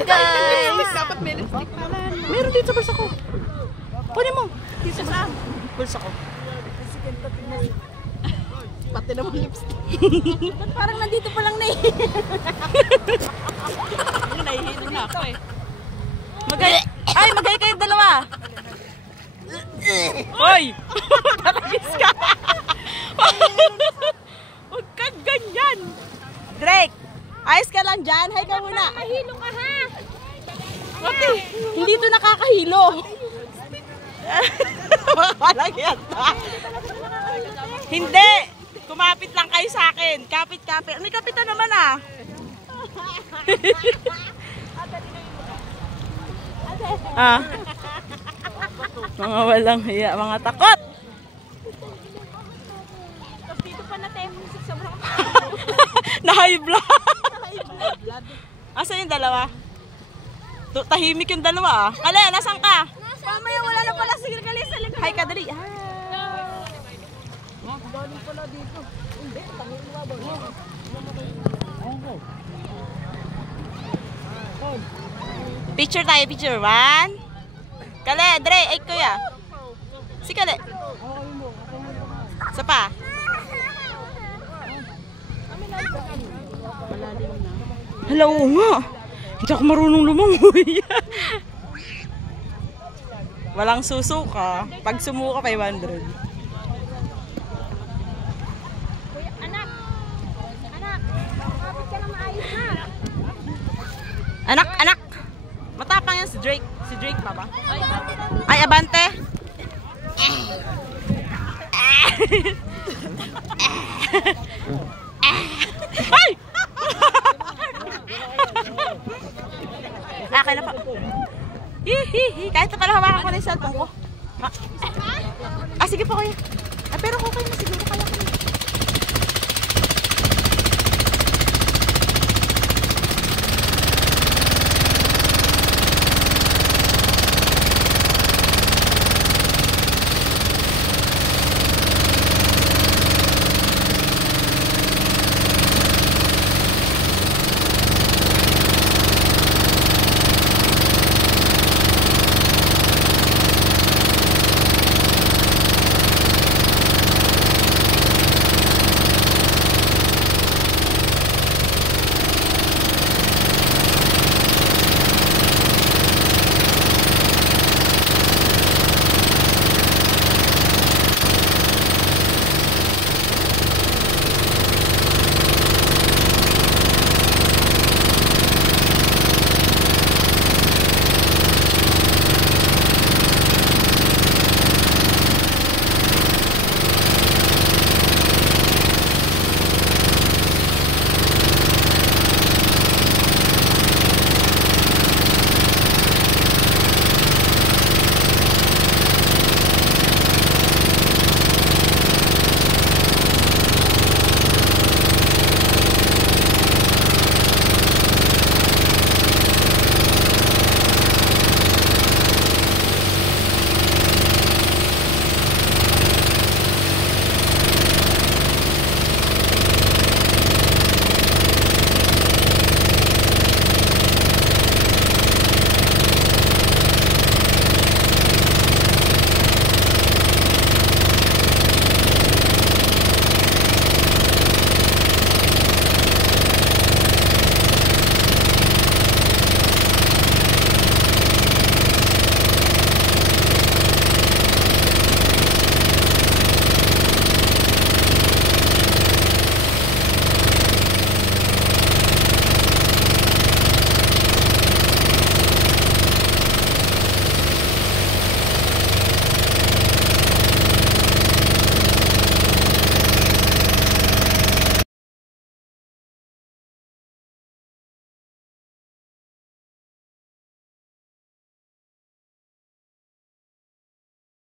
Ayan guys. Dapat may lipstick pala. Meron dito sa bulsa ko. Kunin mo. Dito sa bulsa ko. Pati naman lipstick. Ba't parang nandito pa lang na eh. Nahihilo na ako eh. Magay kayo dalawa. Hoy! Nakagis ka. Huwag kang ganyan. Drake, ayos ka lang dyan. Hay ka muna. Mahilo ka ha. Mati, hindi ito nakakahilo. Walang yata. Hindi. Kumapit lang kayo sa akin. Kapit. May kapitan naman ah. Mga walang hiya, mga takot. Dito pa na tayo music sa mga. Na-high blood. Asa yung dalawa? Tahimik yung dalawa ah. Kale, nasan ka? Mamaya wala na pala sige kali sa likod. Hi ka dali. Picture tayo, picture. 1. Kale, Dre, ay kuya. Si Kale. Isa pa. Hello nga. Hindi ako marunong lumangoy. Walang susuka. Pag sumuka, 500. Kuya, anak. Kapit ka na maayos na. Anak. Matapang yan si Drake. Si Drake pa ba? Ay, abante. Ay! Akin na pa. Hihihi. Kahit na pala hawakan ko na yung cellphone ko. Sige po kuya. Pero okay na siguro kaya ko.